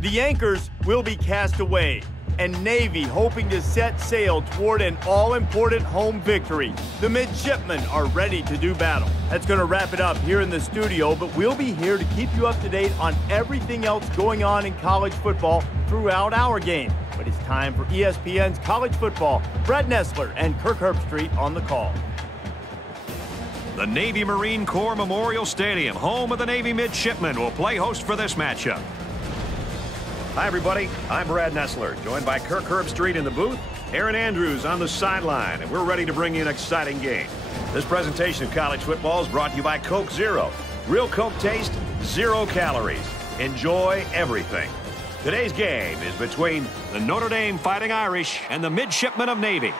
The anchors will be cast away, and Navy hoping to set sail toward an all-important home victory. The midshipmen are ready to do battle. That's going to wrap it up here in the studio, but we'll be here to keep you up to date on everything else going on in college football throughout our game. But it's time for ESPN's College Football. Brad Nessler and Kirk Herbstreit on the call. The Navy Marine Corps Memorial Stadium, home of the Navy midshipmen, will play host for this matchup. Hi, everybody. I'm Brad Nessler, joined by Kirk Herbstreit in the booth, Aaron Andrews on the sideline, and we're ready to bring you an exciting game. This presentation of college football is brought to you by Coke Zero. Real Coke taste, 0 calories. Enjoy everything. Today's game is between the Notre Dame Fighting Irish and the Midshipmen of Navy.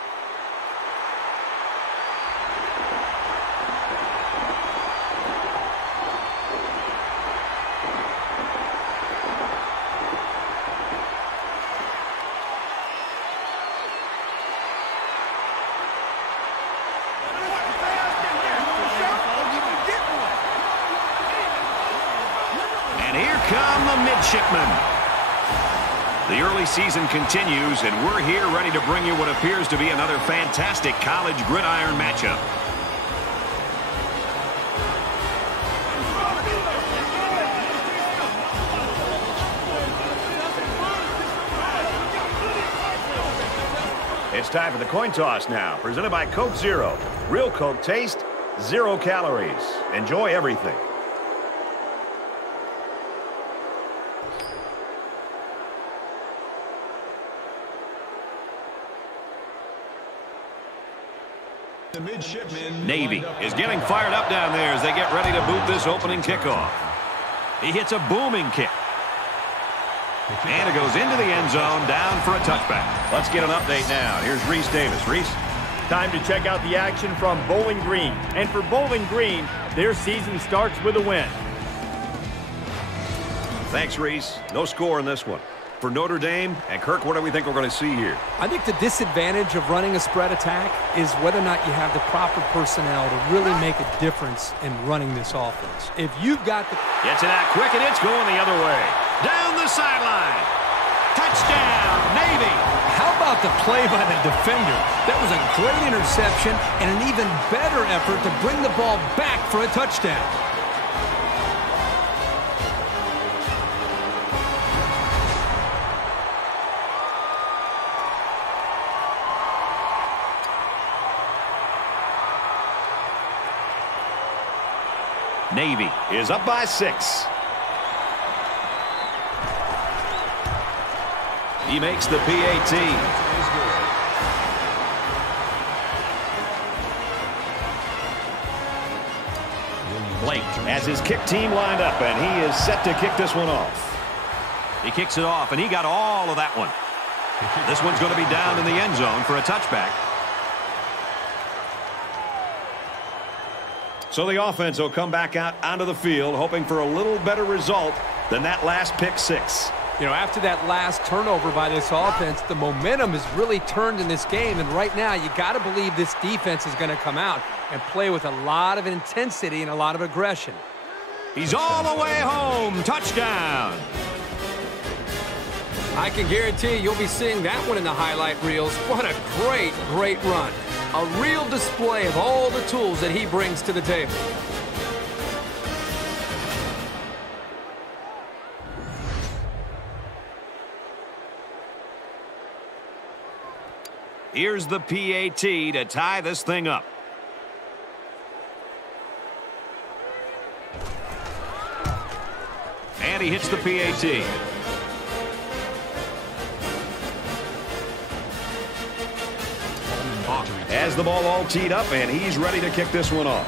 The early season continues, and we're here ready to bring you what appears to be another fantastic college gridiron matchup. It's time for the coin toss now, presented by Coke Zero. Real Coke taste, 0 calories. Enjoy everything. Navy is getting fired up down there as they get ready to boot this opening kickoff. He hits a booming kick. And it goes into the end zone, down for a touchback. Let's get an update now. Here's Reese Davis. Reese? Time to check out the action from Bowling Green. And for Bowling Green, their season starts with a win. Thanks, Reese. No score in this one. For Notre Dame, and Kirk, what do we think we're going to see here? I think the disadvantage of running a spread attack is whether or not you have the proper personnel to really make a difference in running this offense. If you've got the... Gets it out quick, and it's going the other way. Down the sideline. Touchdown, Navy. How about the play by the defender? That was a great interception and an even better effort to bring the ball back for a touchdown. Navy is up by 6. He makes the PAT. Blake has his kick team lined up, and he is set to kick this one off. He kicks it off, and he got all of that one. This one's going to be down in the end zone for a touchback. So the offense will come back out onto the field, hoping for a little better result than that last pick 6. You know, after that last turnover by this offense, the momentum has really turned in this game. And right now, you got to believe this defense is going to come out and play with a lot of intensity and a lot of aggression. He's all the way home. Touchdown. I can guarantee you'll be seeing that one in the highlight reels. What a great, great run. A real display of all the tools that he brings to the table. Here's the PAT to tie this thing up. And he hits the PAT. Has the ball all teed up, and he's ready to kick this one off.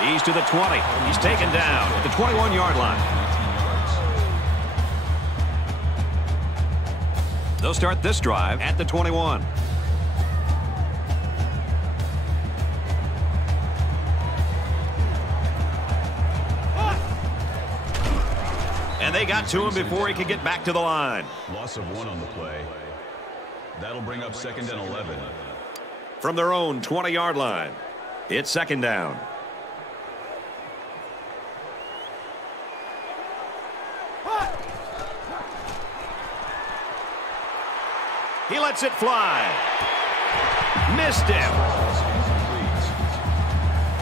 He's to the 20. He's taken down at the 21-yard line. They'll start this drive at the 21. And they got to him before he could get back to the line. Loss of 1 on the play. That'll bring up 2nd and 11. From their own 20-yard line, it's 2nd down. He lets it fly. Missed him.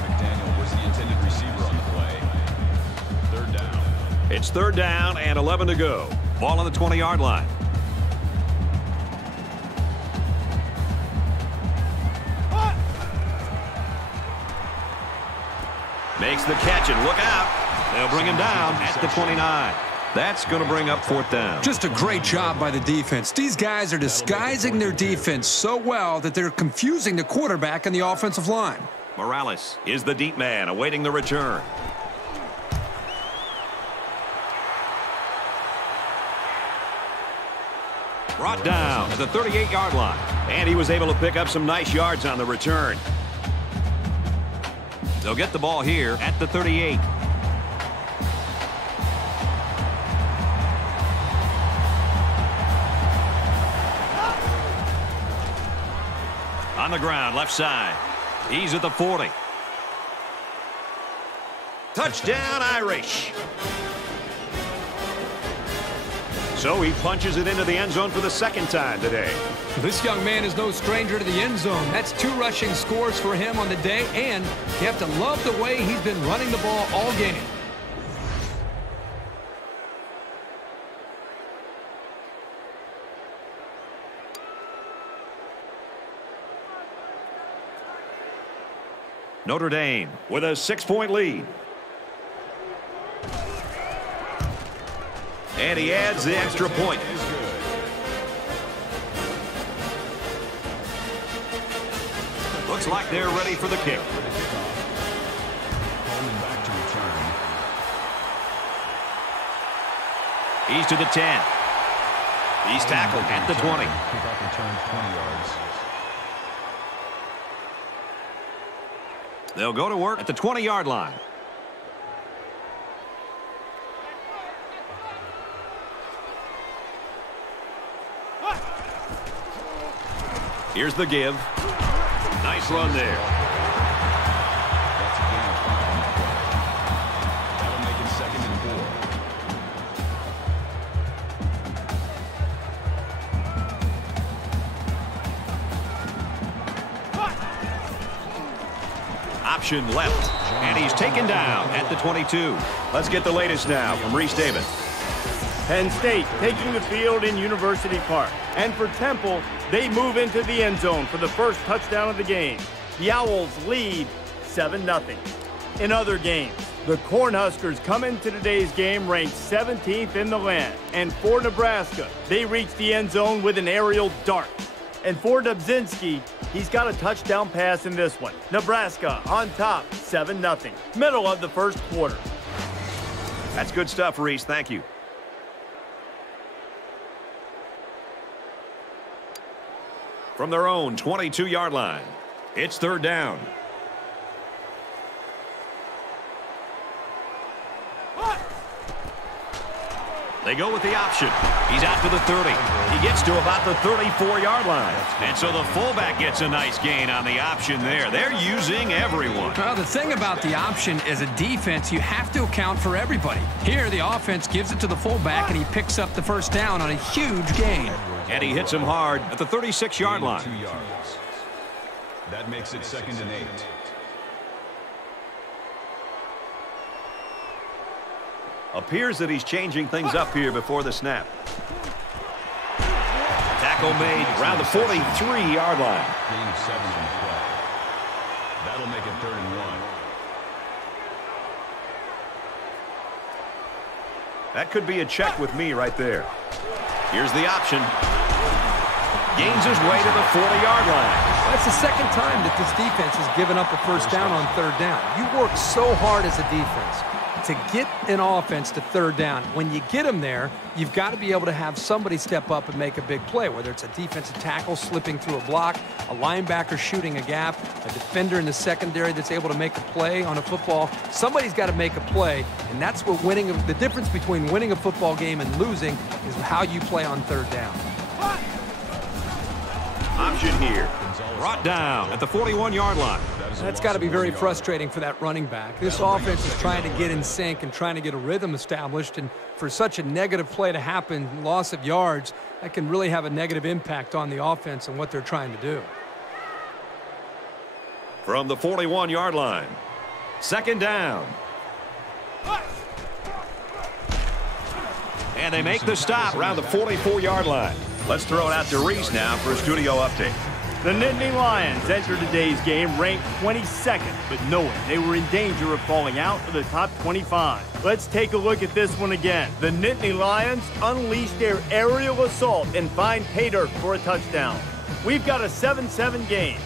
McDaniel was the intended receiver on the play. Third down. It's third down and 11 to go. Ball on the 20-yard line. Makes the catch, and look out. They'll bring him down at the 29. That's going to bring up fourth down. Just a great job by the defense. These guys are disguising their defense so well that they're confusing the quarterback and the offensive line. Morales is the deep man awaiting the return. Brought down at the 38-yard line. And he was able to pick up some nice yards on the return. They'll get the ball here at the 38. On the ground, left side. He's at the 40. Touchdown, Irish. So he punches it into the end zone for the second time today. This young man is no stranger to the end zone. That's 2 rushing scores for him on the day, and you have to love the way he's been running the ball all game. Notre Dame with a 6-point lead. And he adds the extra point. Looks like they're ready for the kick. He's to the 10. He's tackled at the 20. They'll go to work at the 20-yard line. Here's the give. Nice run there. That's a gain of 5 on the play. That'll make it 2nd and 4. Option left. And he's taken down at the 22. Let's get the latest now from Reese Davis. Penn State taking the field in University Park. And for Temple, they move into the end zone for the first touchdown of the game. The Owls lead 7-0. In other games, the Cornhuskers come into today's game ranked 17th in the land. And for Nebraska, they reach the end zone with an aerial dart. And for Dubzinski, he's got a touchdown pass in this one. Nebraska on top, 7-0. Middle of the first quarter. That's good stuff, Reese. Thank you. From their own 22-yard line, it's third down. They go with the option. He's out to the 30. He gets to about the 34-yard line. And so the fullback gets a nice gain on the option there. They're using everyone. Well, the thing about the option as a defense, you have to account for everybody. Here, the offense gives it to the fullback, and he picks up the first down on a huge gain. And he hits him hard at the 36-yard line. 2 yards. That makes it 2nd and 8. Appears that he's changing things up here before the snap. Tackle made around the 43-yard line. Gain of 7 on the play. That'll make it 3rd and 1. That could be a check with me right there. Here's the option. Gains his way to the 40-yard line. That's the second time that this defense has given up a first down on third down. You work so hard as a defense to get an offense to third down. When you get them there, you've got to be able to have somebody step up and make a big play, whether it's a defensive tackle slipping through a block, a linebacker shooting a gap, a defender in the secondary that's able to make a play on a football. Somebody's got to make a play, and that's what winning. The difference between winning a football game and losing is how you play on third down. option here. Brought down at the 41-yard line. That's got to be very frustrating for that running back. This offense is trying to get in sync and trying to get a rhythm established, and for such a negative play to happen, loss of yards, that can really have a negative impact on the offense and what they're trying to do. From the 41-yard line, 2nd down. And they make the stop around the 44-yard line. Let's throw it out to Reese now for a studio update. The Nittany Lions entered today's game ranked 22nd, but knowing they were in danger of falling out of the top 25. Let's take a look at this one again. The Nittany Lions unleashed their aerial assault and find pay dirt for a touchdown. We've got a 7-7 game.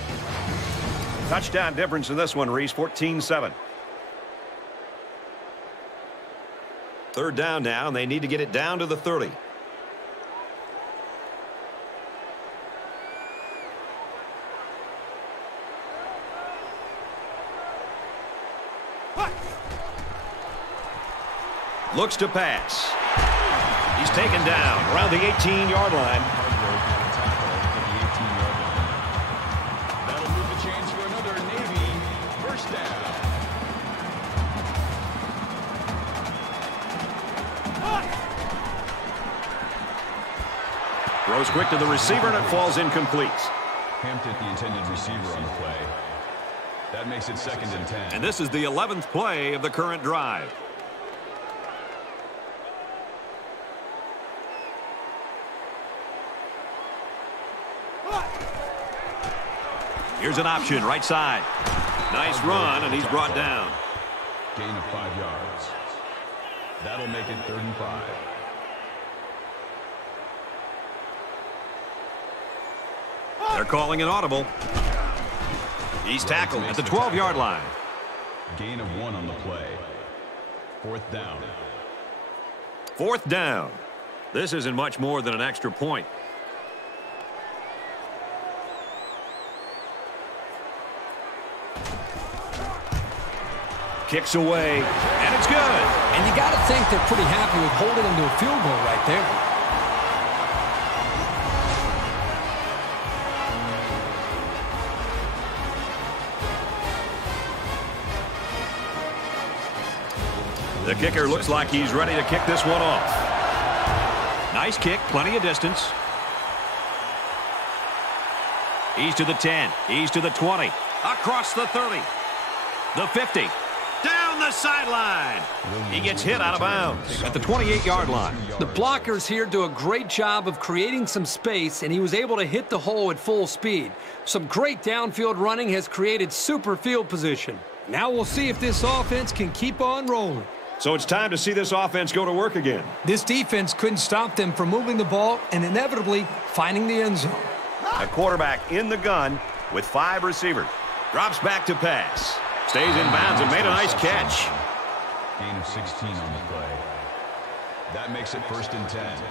Touchdown difference in this one, Reese, 14-7. 3rd down now, and they need to get it down to the 30. Looks to pass. He's taken down around the 18-yard line. That'll move the chains for another Navy 1st down. Throws quick to the receiver, and it falls incomplete. Hampton, the intended receiver on the play. That makes it 2nd and 10. And this is the 11th play of the current drive. Here's an option, right side. Nice run, and he's brought down. Gain of 5 yards. That'll make it 3rd and 5. They're calling an audible. He's tackled at the 12-yard line. Gain of 1 on the play. 4th down. 4th down. This isn't much more than an extra point. Kicks away, and it's good. And you got to think they're pretty happy with holding them to a field goal right there. The kicker looks like he's ready to kick this one off. Nice kick, plenty of distance. He's to the 10. He's to the 20. Across the 30. The 50. Down the sideline. He gets hit out of bounds at the 28-yard line. The blockers here do a great job of creating some space, and he was able to hit the hole at full speed. Some great downfield running has created super field position. Now we'll see if this offense can keep on rolling. So it's time to see this offense go to work again. This defense couldn't stop them from moving the ball and inevitably finding the end zone. A quarterback in the gun with 5 receivers. Drops back to pass. Stays in bounds and made a nice catch. Gain of 16 on the play. That makes it 1st and 10.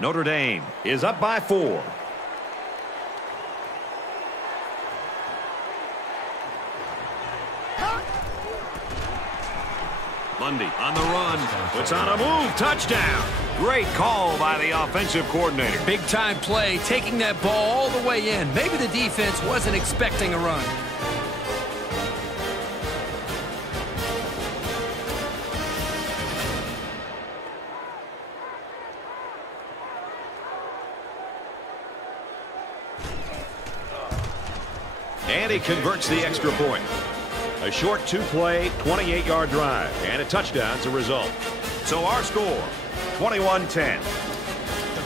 Notre Dame is up by 4. Lundy on the run. Puts on a move. Touchdown. Great call by the offensive coordinator. Big-time play, taking that ball all the way in. Maybe the defense wasn't expecting a run. And he converts the extra point. A short 2-play, 28-yard drive, and a touchdown's a result. So our score, 21-10.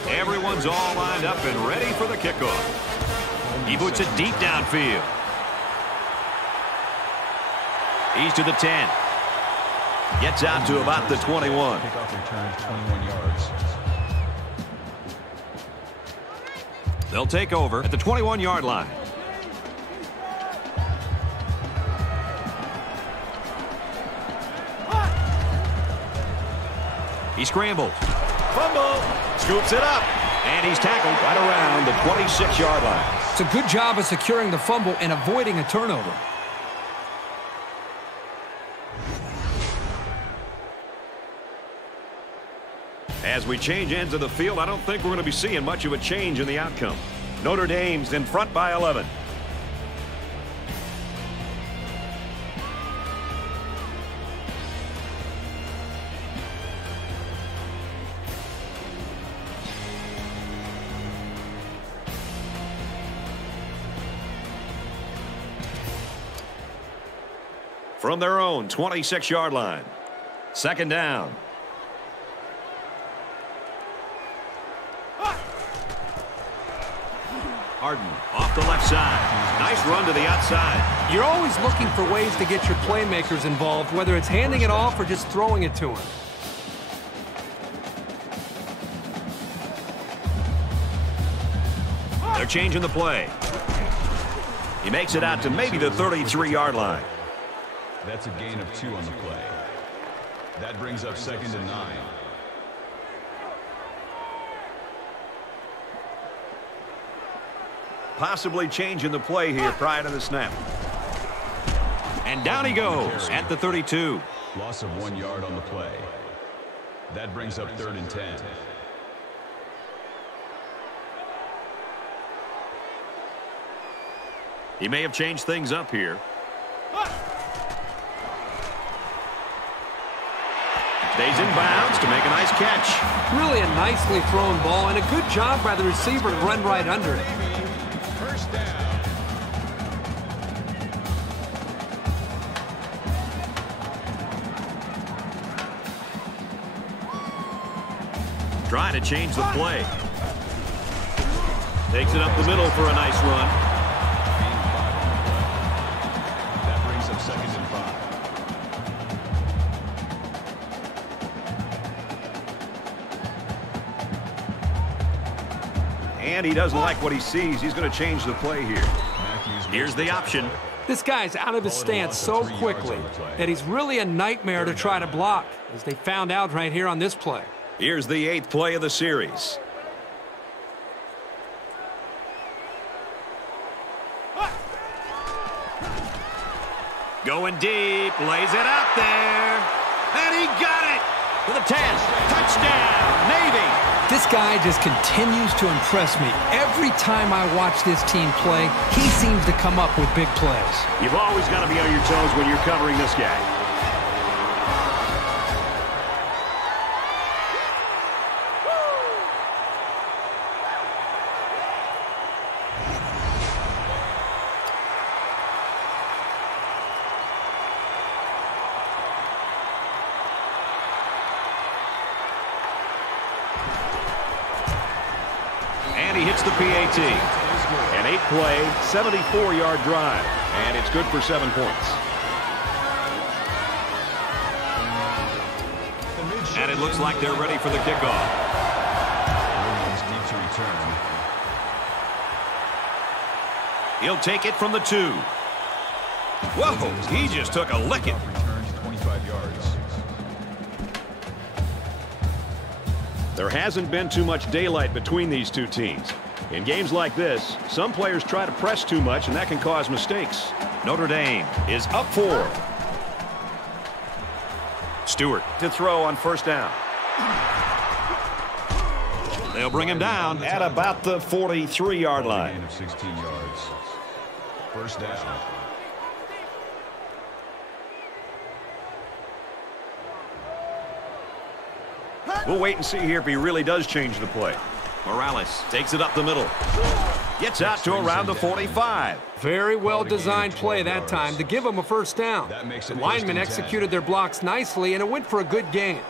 Everyone's all lined up and ready for the kickoff. He puts it deep downfield. He's to the 10. Gets out to about the 21. Kickoff return 21 yards. They'll take over at the 21-yard line. He scrambles. Fumble. Scoops it up. And he's tackled right around the 26-yard line. It's a good job of securing the fumble and avoiding a turnover. As we change ends of the field, I don't think we're going to be seeing much of a change in the outcome. Notre Dame's in front by 11. From their own 26-yard line. Second down. Harden off the left side. Nice run to the outside. You're always looking for ways to get your playmakers involved, whether it's handing it off or just throwing it to him. They're changing the play. He makes it out to maybe the 33-yard line. That's a gain of 2 on the play. That brings up 2nd and 9. Possibly changing the play here prior to the snap. And down he goes at the 32. Loss of 1 yard on the play. That brings up 3rd and 10. He may have changed things up here. Stays in bounds to make a nice catch. Really a nicely thrown ball and a good job by the receiver to run right under it. First down. Trying to change the play. Takes it up the middle for a nice run. That brings up 2nd and 5. And he doesn't like what he sees. He's going to change the play here. Here's the option. This guy's out of his stance so quickly that he's really a nightmare to try to block, as they found out right here on this play. Here's the 8th play of the series. Going deep, lays it out there. And he got it to the 10. Touchdown, Navy. This guy just continues to impress me. Every time I watch this team play, he seems to come up with big plays. You've always got to be on your toes when you're covering this guy. And he hits the PAT. An 8-play, 74-yard drive. And it's good for 7 points. And it looks like they're ready for the kickoff. Williams deep to return. He'll take it from the 2. Whoa, he just took a licking. Return to 25 yards. There hasn't been too much daylight between these two teams. In games like this, some players try to press too much, and that can cause mistakes. Notre Dame is up 4. Stewart to throw on first down. They'll bring him down at about the 43-yard line. Gain of 16 yards. First down. We'll wait and see here if he really does change the play. Morales takes it up the middle. Gets out to around the 45. Very well-designed play that time to give him a first down. The linemen executed their blocks nicely, and it went for a good gain.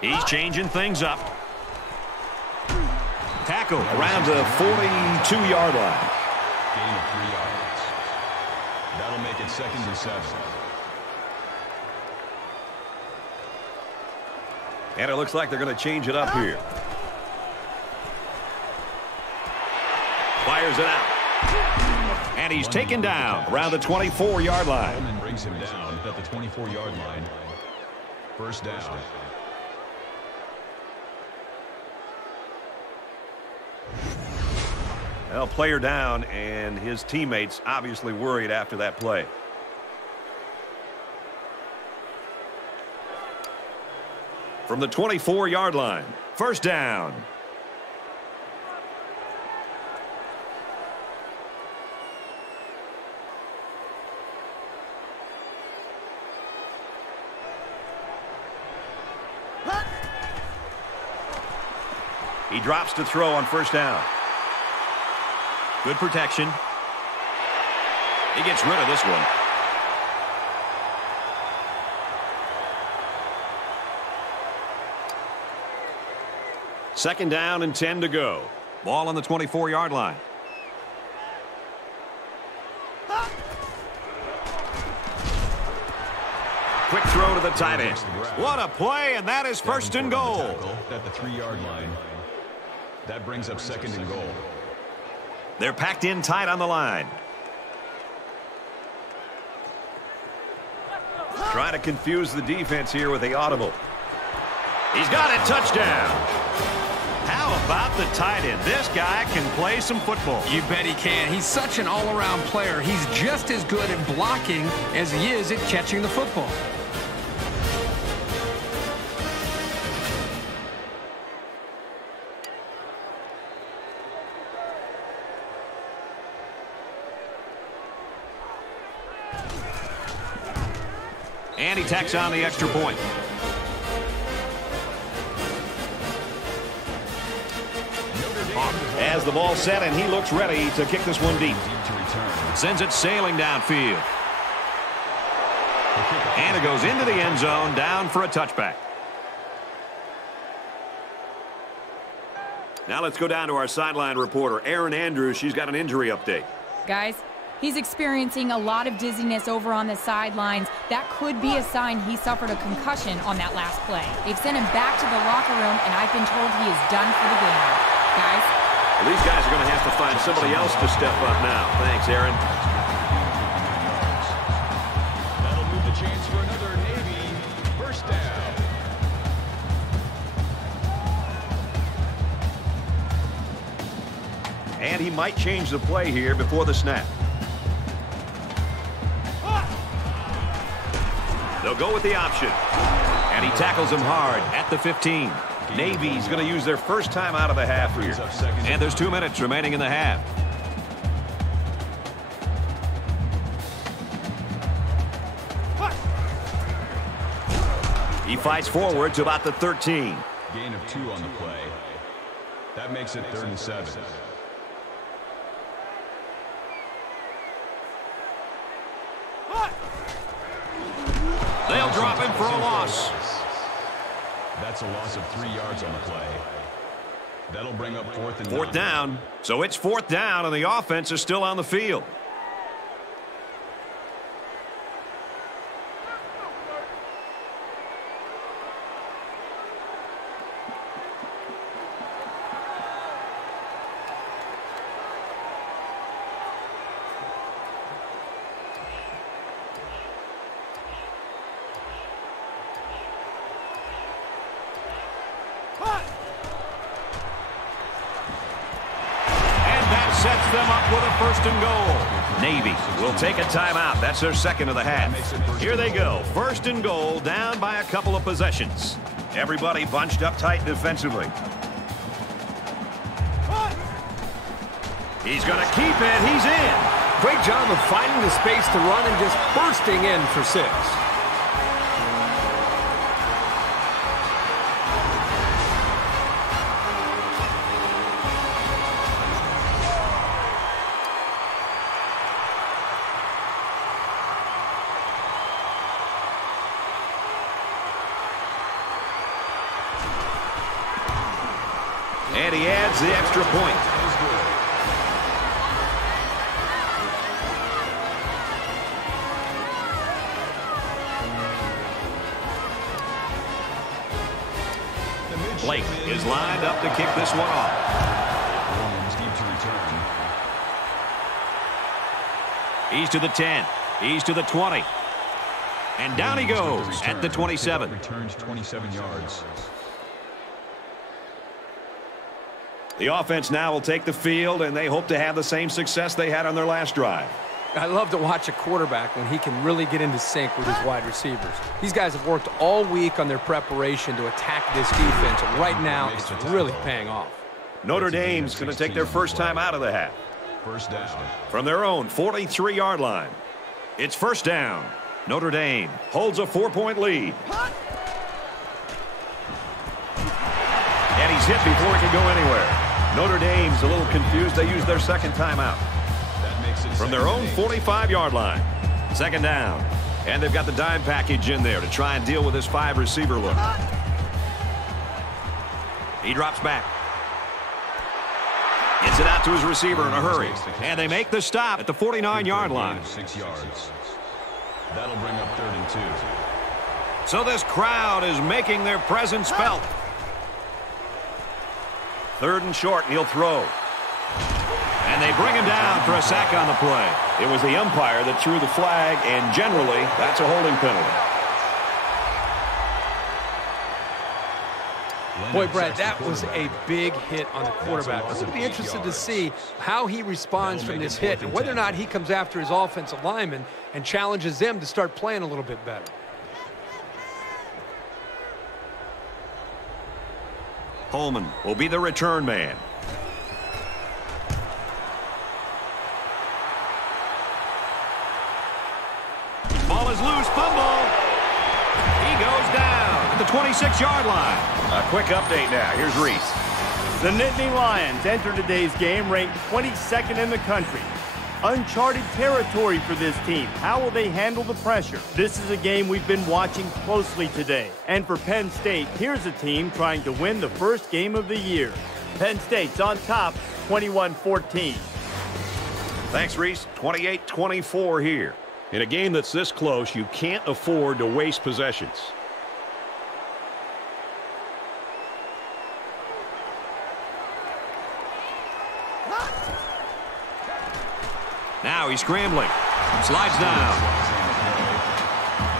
He's changing things up. Tackle around the 42-yard line. Gain of 3 yards. That'll make it 2nd and 7. And it looks like they're going to change it up here. Fires it out. And he's taken down around the 24-yard line. And brings him down at the 24-yard line. First down. Well, player down, and his teammates obviously worried after that play. from the 24-yard line. First down. He drops to throw on first down. Good protection. He gets rid of this one. Second down and 10 to go. Ball on the 24-yard line. Quick throw to the tight end. What a play, and that is first and goal. At the 3-yard line. That brings up second and goal. They're packed in tight on the line. Trying to confuse the defense here with the audible. He's got it. Touchdown. How about the tight end? This guy can play some football. You bet he can. He's such an all-around player. He's just as good at blocking as he is at catching the football. And he tacks on the extra point. As the ball set, and he looks ready to kick this one deep. Sends it sailing downfield. And it goes into the end zone, down for a touchback. Now let's go down to our sideline reporter, Erin Andrews. She's got an injury update. Guys, he's experiencing a lot of dizziness over on the sidelines. That could be a sign he suffered a concussion on that last play. They've sent him back to the locker room, and I've been told he is done for the game. Guys? Well, these guys are going to have to find somebody else to step up now. Thanks, Aaron. That'll move the chains for another Navy first down. And he might change the play here before the snap. They'll go with the option. And he tackles him hard at the 15. Navy's going to use their first time out of the half here. And there's 2 minutes remaining in the half. He fights forward to about the 13. Gain of 2 on the play. That makes it 3rd and 7. They'll drop him for a loss. That's a loss of 3 yards on the play. That'll bring up 4th and 9. 4th down. So it's 4th down, and the offense is still on the field. Sets them up with a 1st and goal. Navy will take a timeout. That's their second of the half. Here they go. 1st and goal, down by a couple of possessions. Everybody bunched up tight defensively. He's going to keep it. He's in. Great job of finding the space to run and just bursting in for 6. And he adds the extra point. Blake is lined up to kick this one off. He's to the 10. He's to the 20. And down he goes at the 27. Returns 27 yards. The offense now will take the field, and they hope to have the same success they had on their last drive. I love to watch a quarterback when he can really get into sync with his wide receivers. These guys have worked all week on their preparation to attack this defense, and right now it's really paying off. Notre Dame's going to take their first time out of the half. First down. From their own 43-yard line. It's first down. Notre Dame holds a 4-point lead. And he's hit before he can go anywhere. Notre Dame's a little confused. They use their second timeout. From their own 45-yard line. Second down. And they've got the dime package in there to try and deal with this 5-receiver look. He drops back. Gets it out to his receiver in a hurry. And they make the stop at the 49-yard line. 6 yards. That'll bring up 3rd and 2. So this crowd is making their presence felt. 3rd and short, and he'll throw. And they bring him down for a sack on the play. It was the umpire that threw the flag, and generally, that's a holding penalty. Boy, Brad, that was a big hit on the quarterback. I'm going to be interested to see how he responds from this hit and whether or not he comes after his offensive lineman and challenges them to start playing a little bit better. Holman will be the return man. Ball is loose, fumble. He goes down at the 26-yard line. A quick update now. Here's Reese. The Nittany Lions enter today's game ranked 22nd in the country. Uncharted territory for this team. How will they handle the pressure? This is a game we've been watching closely today. And for Penn State, here's a team trying to win the first game of the year. Penn State's on top, 21-14. Thanks, Reese. 28-24 here. In a game that's this close, you can't afford to waste possessions. Now he's scrambling. Slides down.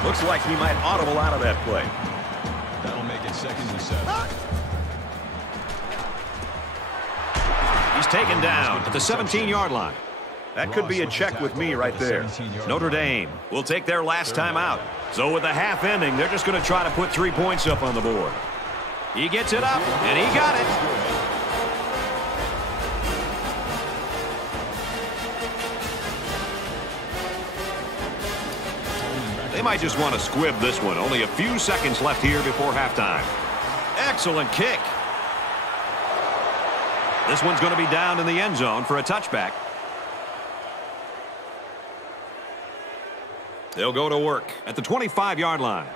Looks like he might audible out of that play. That'll make it 2nd and 7. He's taken down at the 17-yard line. That could be a check with me right there. Notre Dame will take their last time out. So with the half ending, they're just going to try to put 3 points up on the board. He gets it up, and he got it. They might just want to squib this one. Only a few seconds left here before halftime. Excellent kick. This one's going to be down in the end zone for a touchback. They'll go to work at the 25-yard line.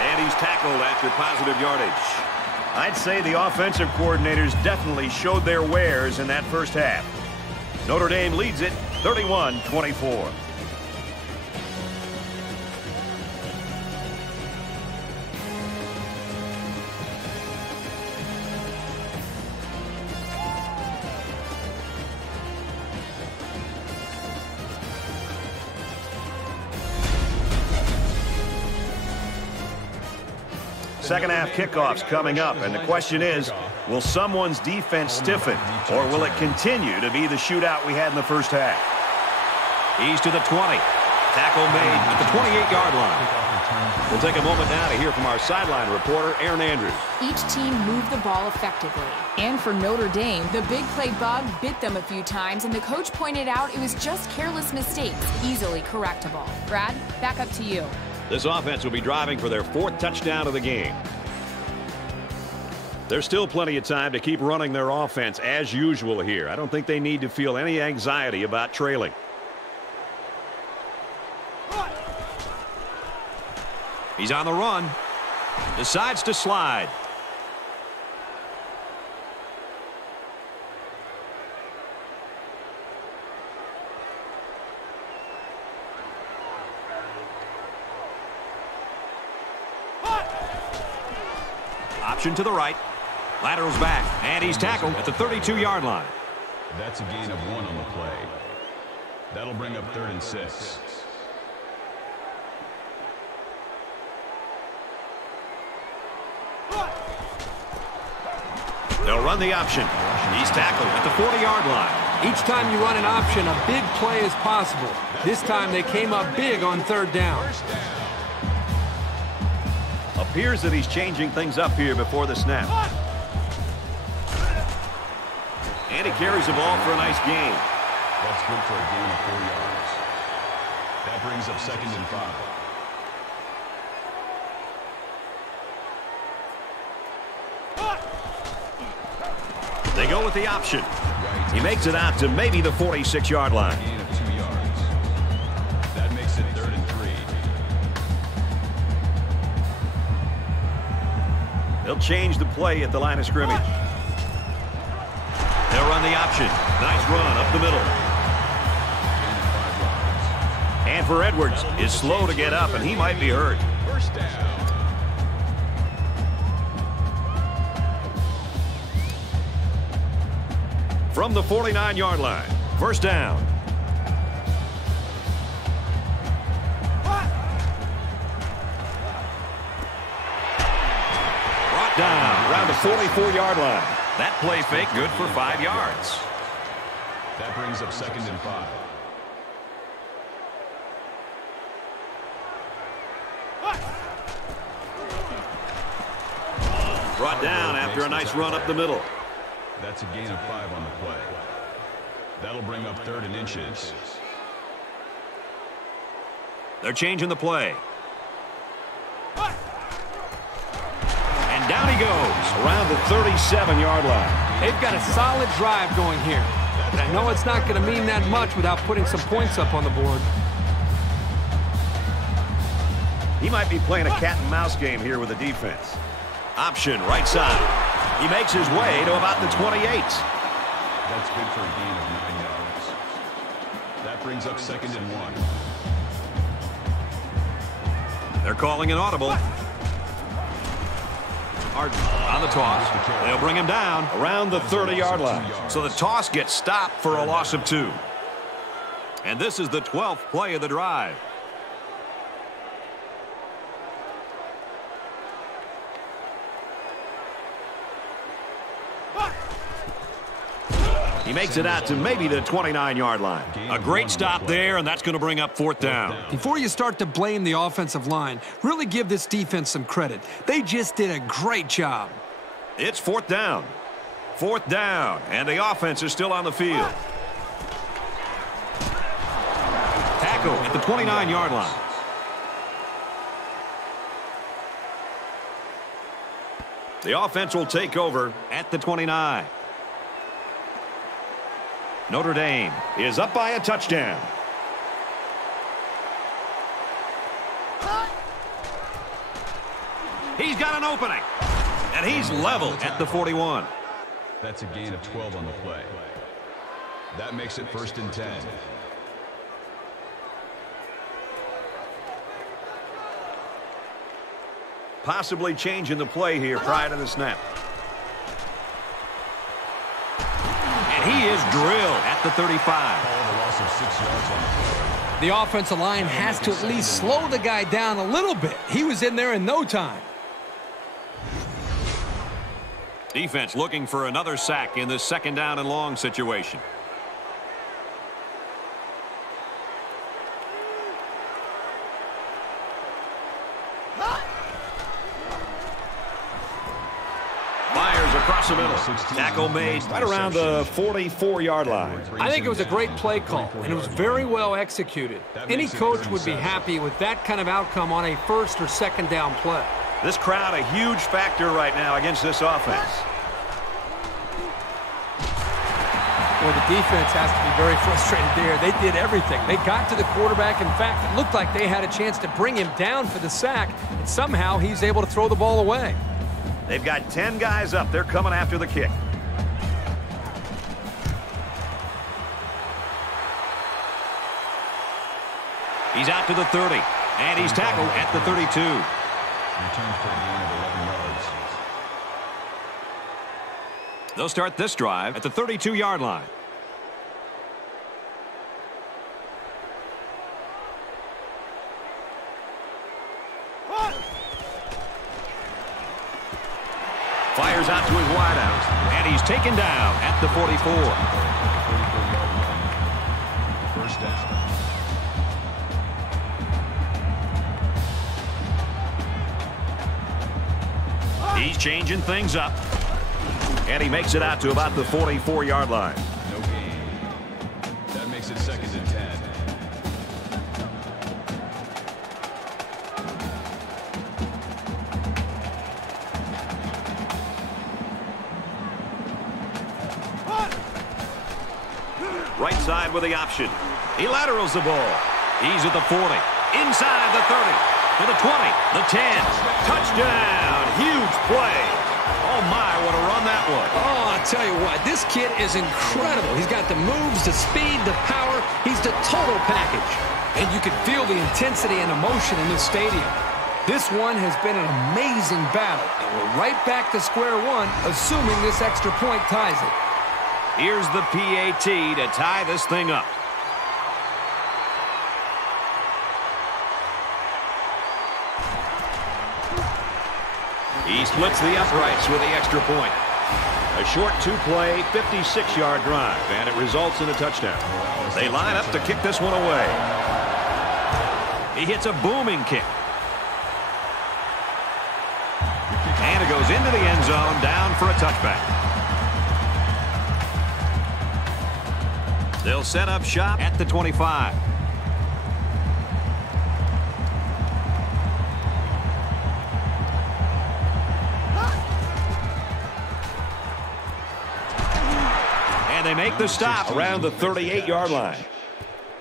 And he's tackled after positive yardage. I'd say the offensive coordinators definitely showed their wares in that first half. Notre Dame leads it 31-24. Second half kickoffs coming up, and the question is, will someone's defense stiffen, or will it continue to be the shootout we had in the first half? He's to the 20. Tackle made at the 28-yard line. We'll take a moment now to hear from our sideline reporter, Aaron Andrews. Each team moved the ball effectively. And for Notre Dame, the big play bug bit them a few times, and the coach pointed out it was just careless mistakes, easily correctable. Brad, back up to you. This offense will be driving for their 4th touchdown of the game. There's still plenty of time to keep running their offense as usual here. I don't think they need to feel any anxiety about trailing. He's on the run. Decides to slide. Option to the right. Laterals back, and he's tackled at the 32-yard line. That's a gain of 1 on the play. That'll bring up 3rd and 6. They'll run the option. He's tackled at the 40-yard line. Each time you run an option, a big play is possible. This time they came up big on third down. Appears that he's changing things up here before the snap. And he carries the ball for a nice gain. That's good for a gain of 4 yards. That brings up 2nd and 5. They go with the option. He makes it out to maybe the 46-yard line. Gain of 2 yards. That makes it 3rd and 3. They'll change the play at the line of scrimmage. They'll run the option. Nice run up the middle. And for Edwards, is slow to get up, and he might be hurt. First down. From the 49-yard line, first down. Brought down around the 44-yard line. That play fake good for 5 yards. That brings up 2nd and 5. Brought down after a nice run up the middle. That's a gain of 5 on the play. That'll bring up 3rd and inches. They're changing the play. And down he goes around the 37-yard line. They've got a solid drive going here. But I know it's not going to mean that much without putting some points up on the board. He might be playing a cat and mouse game here with the defense. Option right side. He makes his way to about the 28. That's good for a gain of 9 yards. That brings up 2nd and 1. They're calling an audible. On the toss. They'll bring him down around the 30-yard line. So the toss gets stopped for a loss of 2. And this is the 12th play of the drive. He makes it out to maybe the 29-yard line. A great stop there, and that's going to bring up 4th down. Before you start to blame the offensive line, really give this defense some credit. They just did a great job. It's 4th down. 4th down, and the offense is still on the field. Tackle at the 29-yard line. The offense will take over at the 29. Notre Dame is up by a touchdown. He's got an opening, and he's level at the 41. That's a gain of 12 on the play. That makes it 1st and 10. Possibly changing the play here prior to the snap. And he is drilled at the 35. A loss of 6 yards on the play. The offensive line has to at least slow the guy down a little bit. He was in there in no time. Defense looking for another sack in this 2nd down and long situation. Fires across the middle. Tackle made right around the 44-yard line. I think it was a great play call, and it was very well executed. Any coach would be happy with that kind of outcome on a 1st or 2nd down play. This crowd a huge factor right now against this offense. Well, the defense has to be very frustrated there. They did everything. They got to the quarterback. In fact, it looked like they had a chance to bring him down for the sack, and somehow he's able to throw the ball away. They've got 10 guys up. They're coming after the kick. He's out to the 30, and he's tackled at the 32. Returns for a gain of 11 yards. They'll start this drive at the 32-yard line. Fires out to his wideout, and And he's taken down at the 44. First down. He's changing things up. And he makes it out to about the 44-yard line. No gain. That makes it 2nd and 10. Right side with the option. He laterals the ball. He's at the 40. Inside the 30. To the 20. The 10. Touchdown. Huge play. Oh, my, what a run that was. Oh, I tell you what, this kid is incredible. He's got the moves, the speed, the power. He's the total package. And you can feel the intensity and emotion in this stadium. This one has been an amazing battle. And we're right back to square one, assuming this extra point ties it. Here's the PAT to tie this thing up. He splits the uprights with the extra point. A short two-play, 56-yard drive, and it results in a touchdown. They line up to kick this one away. He hits a booming kick. And it goes into the end zone, down for a touchback. They'll set up shop at the 25. And they make the stop around the 38-yard line.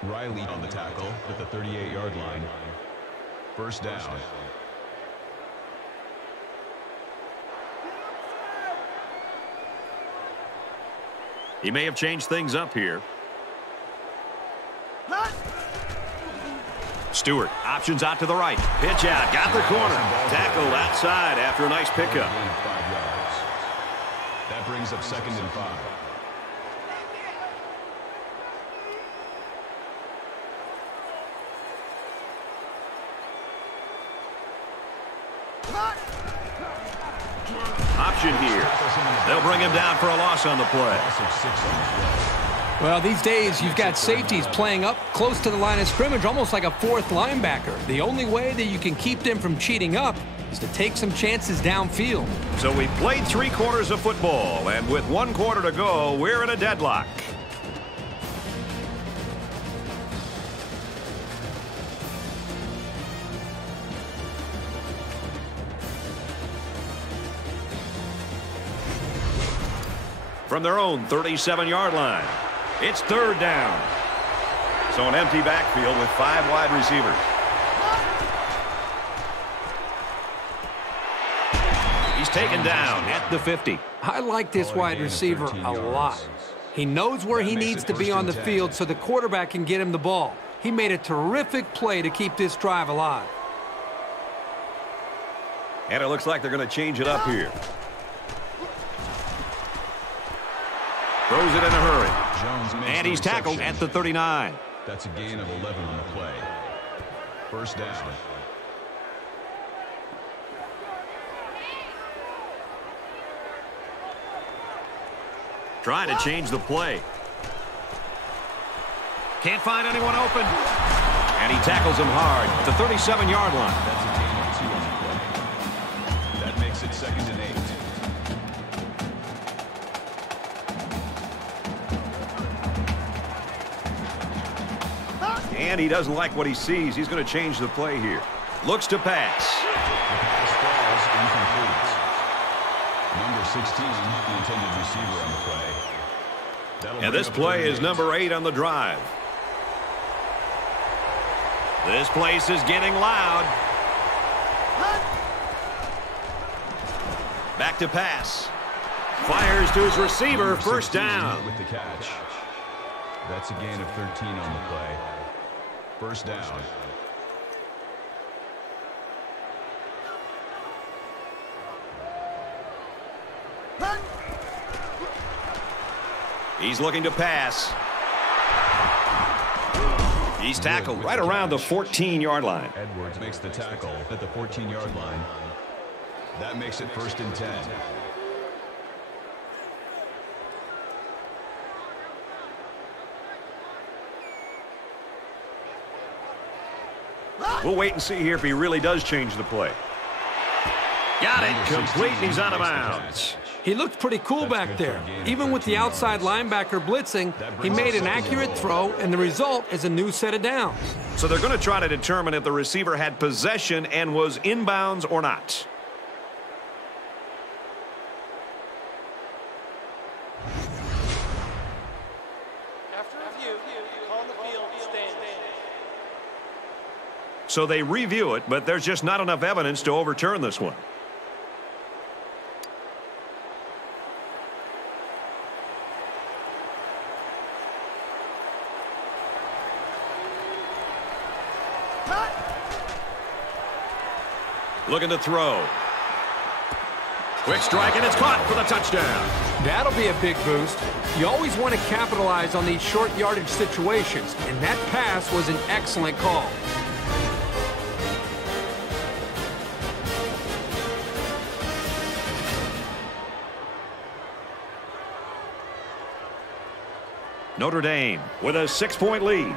Riley on the tackle at the 38-yard line. First down. He may have changed things up here. Stewart, options out to the right. Pitch out, got the corner. Tackled outside after a nice pickup. 5 yards. That brings up 2nd and 5. Option here. They'll bring him down for a loss on the play. Well, these days, you've got safeties playing up close to the line of scrimmage, almost like a fourth linebacker. The only way that you can keep them from cheating up is to take some chances downfield. So we played 3 quarters of football, and with 1 quarter to go, we're in a deadlock. From their own 37-yard line. It's 3rd down. So an empty backfield with 5 wide receivers. He's taken down at the 50. I like this wide receiver a lot. He knows where he needs to be on the field so the quarterback can get him the ball. He made a terrific play to keep this drive alive. And it looks like they're going to change it up here. Throws it in a hurry. And he's tackled at the 39. That's a gain of 11 on the play. First down. Trying to change the play. Can't find anyone open. And he tackles him hard at the 37-yard line. That's a gain of 2 on the play. That makes it 2nd and 8. And he doesn't like what he sees. He's going to change the play here. Looks to pass. The pass falls incomplete. Number 16, the intended receiver on the play. And this play is number 8 on the drive. This place is getting loud. Back to pass. Fires to his receiver. First down. With the catch. That's a gain of 13 on the play. First down. He's looking to pass. He's tackled right around the 14-yard line. Edwards makes the tackle at the 14-yard line. That makes it 1st and 10. We'll wait and see here if he really does change the play. Got it. Complete, and he's out of bounds. He looked pretty cool back there. Even with the outside linebacker blitzing, he made an accurate throw, and the result is a new set of downs. So they're going to try to determine if the receiver had possession and was inbounds or not. After review, on the field stands. So they review it, but there's just not enough evidence to overturn this one. Looking to throw. Quick strike, and it's caught for the touchdown. That'll be a big boost. You always want to capitalize on these short yardage situations, and that pass was an excellent call. Notre Dame with a 6-point lead.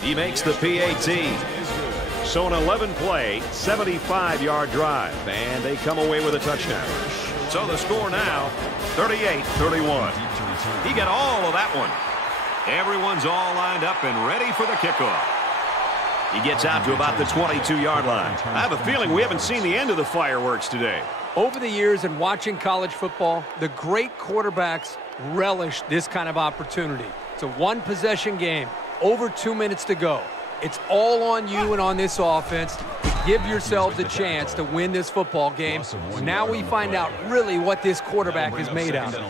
He makes the PAT. So an 11-play, 75-yard drive, and they come away with a touchdown. So the score now, 38-31. He got all of that one. Everyone's all lined up and ready for the kickoff. He gets out to about the 22-yard line. I have a feeling we haven't seen the end of the fireworks today. Over the years and watching college football, the great quarterbacks relish this kind of opportunity. It's a one-possession game, over 2 minutes to go. It's all on you and on this offense to give yourselves a chance to win this football game. Now we find out really what this quarterback is made out of.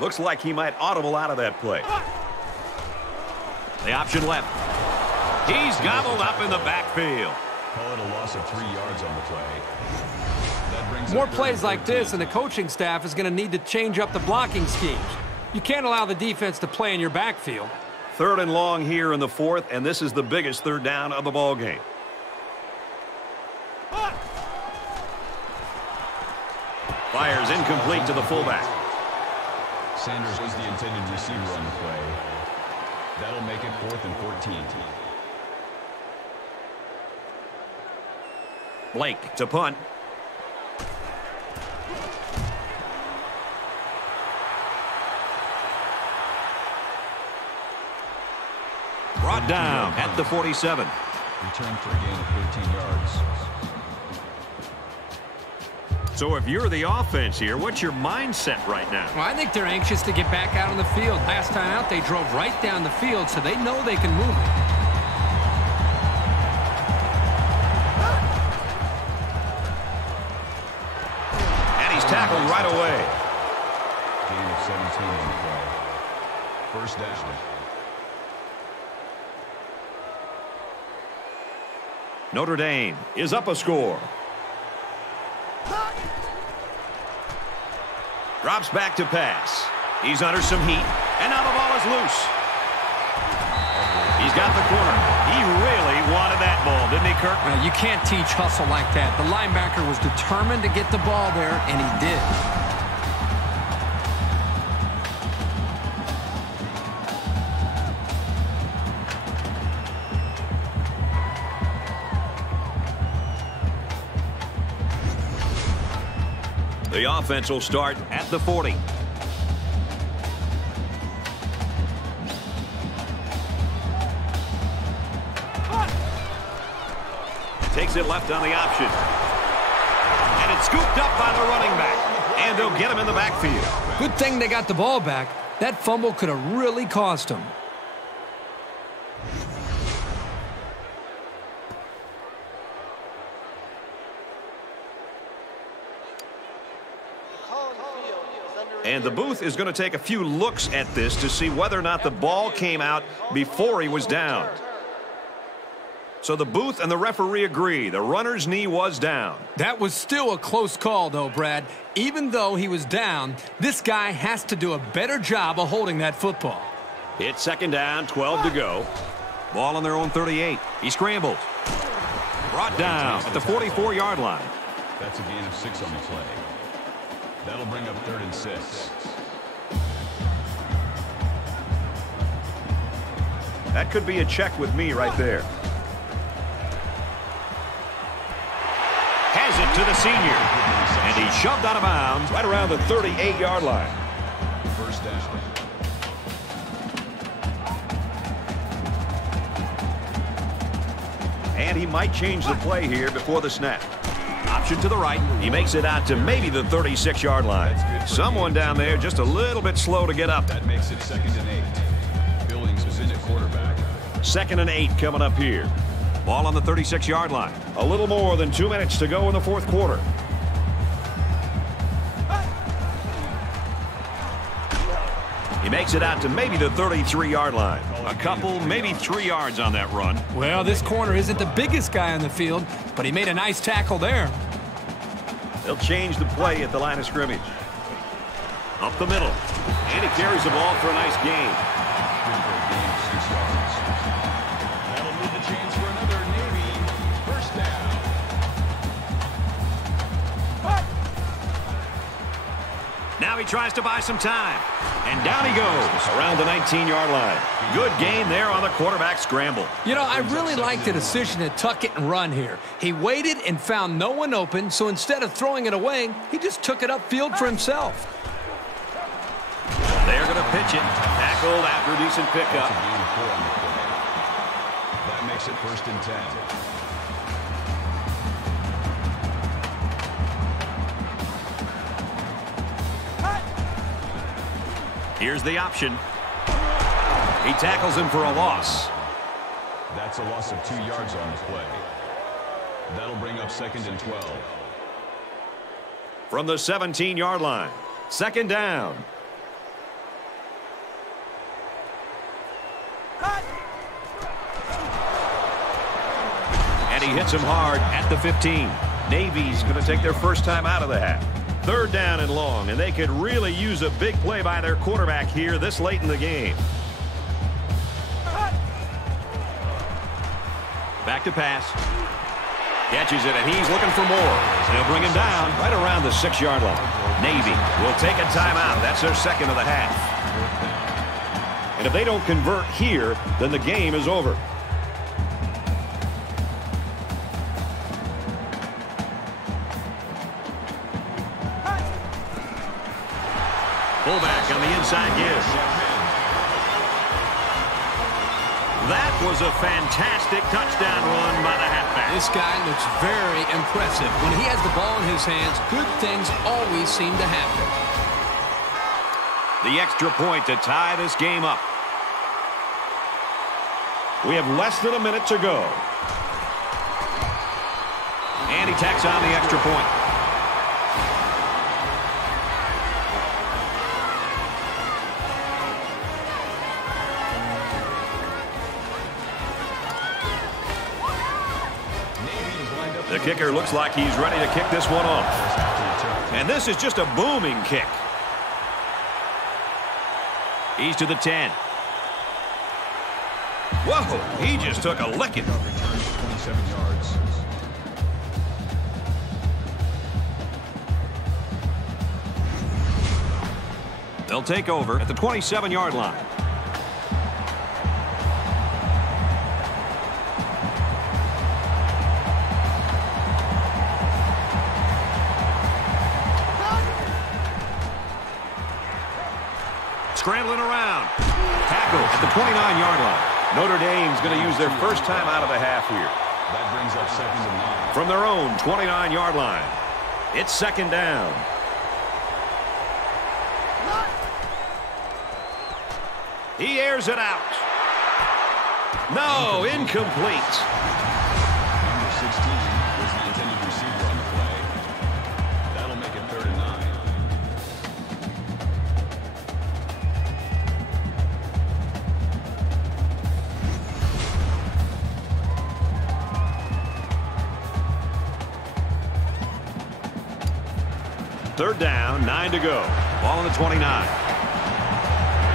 Looks like he might audible out of that play. The option left. He's gobbled up in the backfield. Call it a loss of 3 yards on the play. More plays like this, and the coaching staff is going to need to change up the blocking schemes. You can't allow the defense to play in your backfield. 3rd and long here in the 4th, and this is the biggest 3rd down of the ball game. Fires incomplete to the fullback. Sanders was the intended receiver on the play. That'll make it 4th and 14. Blake to punt. Brought down at the 47. Return for a gain of 13 yards. So if you're the offense here, what's your mindset right now? Well, I think they're anxious to get back out on the field. Last time out, they drove right down the field, so they know they can move it. And he's tackled right away. Gain of 17 on the play. First down. Notre Dame is up a score. Drops back to pass. He's under some heat, and now the ball is loose. He's got the corner. He really wanted that ball, didn't he, Kirk? You can't teach hustle like that. The linebacker was determined to get the ball there, and he did. The offense will start at the 40. Takes it left on the option. And it's scooped up by the running back. And they'll get him in the backfield. Good thing they got the ball back. That fumble could have really cost him. And the booth is going to take a few looks at this to see whether or not the ball came out before he was down. So the booth and the referee agree. The runner's knee was down. That was still a close call, though, Brad. Even though he was down, this guy has to do a better job of holding that football. It's 2nd down, 12 to go. Ball on their own 38. He scrambles. Brought down at the 44-yard line. That's a gain of 6 on the play. That'll bring up 3rd and 6. That could be a check with me right there. Has it to the senior. And he's shoved out of bounds right around the 38-yard line. First down. And he might change the play here before the snap. Option to the right. He makes it out to maybe the 36-yard line. Someone down there just a little bit slow to get up. That makes it 2nd and 8. Billings was in at quarterback. 2nd and 8 coming up here. Ball on the 36-yard line. A little more than 2 minutes to go in the 4th quarter. He makes it out to maybe the 33-yard line. A couple, maybe 3 yards on that run. Well, this corner isn't the biggest guy on the field, but he made a nice tackle there. They'll change the play at the line of scrimmage. Up the middle. And he carries the ball for a nice gain. That'll move the chains for another Navy first down. Now he tries to buy some time. And down he goes around the 19-yard line. Good gain there on the quarterback scramble. You know, I really like the decision to tuck it and run here. He waited and found no one open, so instead of throwing it away, he just took it upfield for himself. They're going to pitch it. Tackled after a decent pickup. That makes it 1st and 10. Here's the option. He tackles him for a loss. That's a loss of 2 yards on the play. That'll bring up 2nd and 12. From the 17-yard line. 2nd down. And he hits him hard at the 15. Navy's going to take their first time out of the half. 3rd down and long, and they could really use a big play by their quarterback here this late in the game. Back to pass. Catches it, and he's looking for more. They'll bring him down right around the 6-yard line. Navy will take a timeout. That's their 2nd of the half. And if they don't convert here, then the game is over. Fullback on the inside give. That was a fantastic touchdown run by the halfback. This guy looks very impressive. When he has the ball in his hands, good things always seem to happen. The extra point to tie this game up. We have less than a minute to go. And he tacks on the extra point. The kicker looks like he's ready to kick this one off. And this is just a booming kick. He's to the 10. Whoa, he just took a licking. 27 yards. They'll take over at the 27-yard line. Scrambling around. Tackle at the 29-yard line. Notre Dame's going to use their first time out of the half here. That brings up 2nd and 9. From their own 29-yard line. It's 2nd down. He airs it out. No, incomplete. Number 16 was the intended receiver on the play. That'll make it 3rd and 9. Third down, 9 to go. Ball on the 29.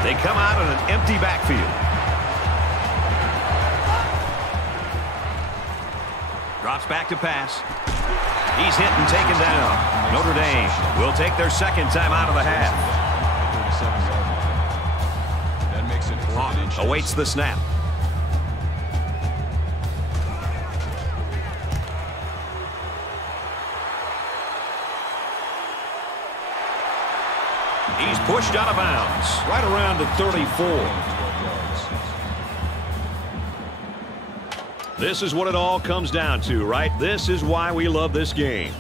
They come out in an empty backfield. Drops back to pass. He's hit and taken down. Notre Dame will take their second time out of the half. That makes it 4th and inches. Awaits the snap. He's pushed out of bounds. Right around the 34. This is what it all comes down to, right? This is why we love this game.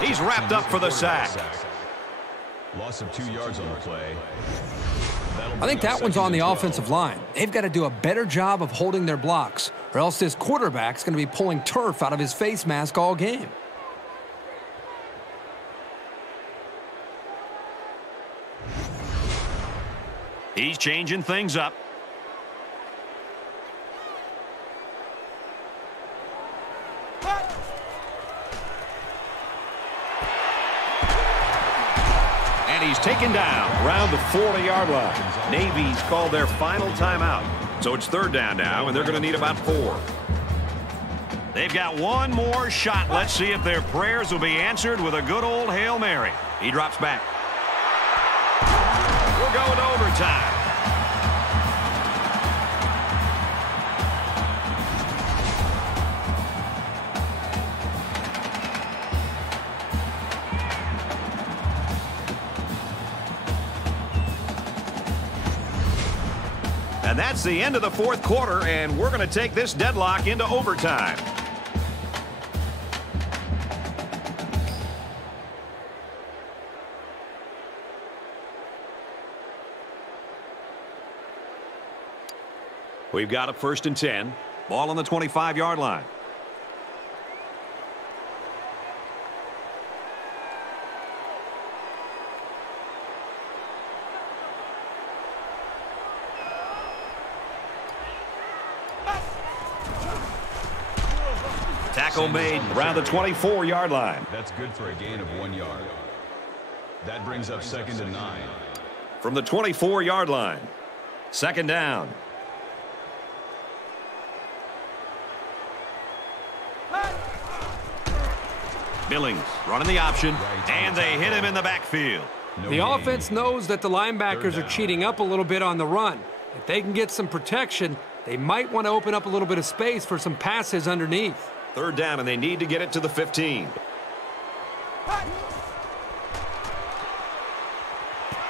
He's wrapped up for the sack. Loss of 2 yards on the play. I think that one's on the offensive line. They've got to do a better job of holding their blocks, or else this quarterback's going to be pulling turf out of his face mask all game. He's changing things up. And he's taken down around the 40-yard line. Navy's called their final timeout. So it's 3rd down now, and they're going to need about 4. They've got one more shot. Let's see if their prayers will be answered with a good old Hail Mary. He drops back. We're going to overtime. And that's the end of the 4th quarter, and we're going to take this deadlock into overtime. We've got a 1st and 10. Ball on the 25-yard line. Tackle made around the 24-yard line. That's good for a gain of 1 yard. That brings up 2nd and 9. From the 24-yard line. 2nd down. Billings running the option, and they hit him in the backfield. The offense knows that the linebackers are cheating up a little bit on the run. If they can get some protection, they might want to open up a little bit of space for some passes underneath. 3rd down, and they need to get it to the 15.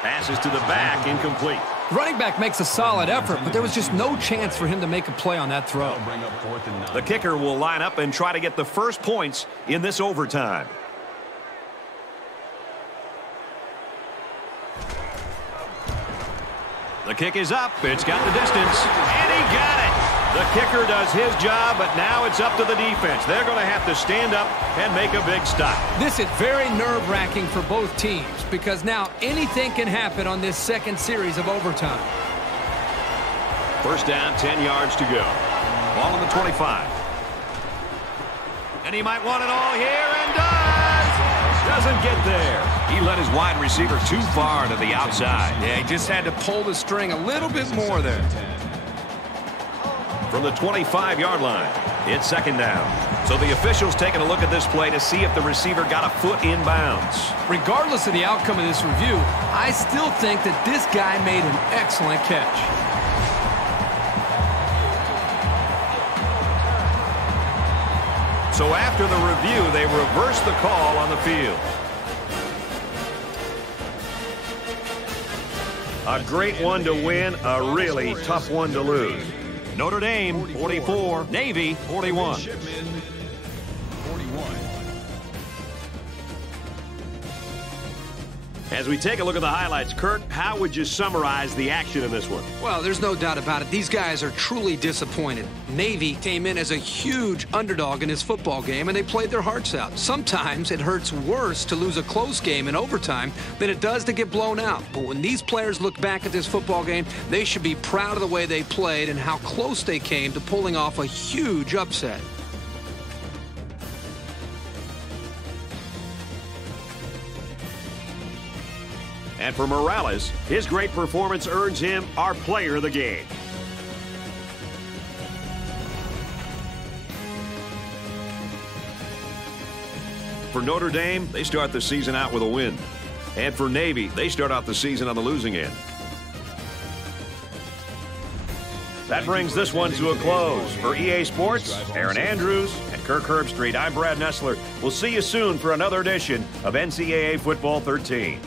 Passes to the back, incomplete. Running back makes a solid effort, but there was just no chance for him to make a play on that throw. Bring up 4th and 9. The kicker will line up and try to get the first points in this overtime. The kick is up. It's got the distance, and he got it. The kicker does his job, but now it's up to the defense. They're going to have to stand up and make a big stop. This is very nerve-wracking for both teams because now anything can happen on this 2nd series of overtime. 1st down, 10 yards to go. Ball on the 25. And he might want it all here, and does. Doesn't get there. He let his wide receiver too far to the outside. Yeah, he just had to pull the string a little bit more there. From the 25-yard line, it's 2nd down. So the officials taking a look at this play to see if the receiver got a foot inbounds. Regardless of the outcome of this review, I still think that this guy made an excellent catch. So after the review, they reverse the call on the field. A great one to win, a really tough one to lose. Notre Dame, 44. Navy, 41. Shipman, 41. As we take a look at the highlights, Kurt, how would you summarize the action in this one? Well, there's no doubt about it. These guys are truly disappointed. Navy came in as a huge underdog in this football game, and they played their hearts out. Sometimes it hurts worse to lose a close game in overtime than it does to get blown out. But when these players look back at this football game, they should be proud of the way they played and how close they came to pulling off a huge upset. And for Morales, his great performance earns him our player of the game. For Notre Dame, they start the season out with a win. And for Navy, they start out the season on the losing end. That brings this one to a close. For EA Sports, Aaron Andrews and Kirk Herbstreit, I'm Brad Nessler. We'll see you soon for another edition of NCAA Football 13.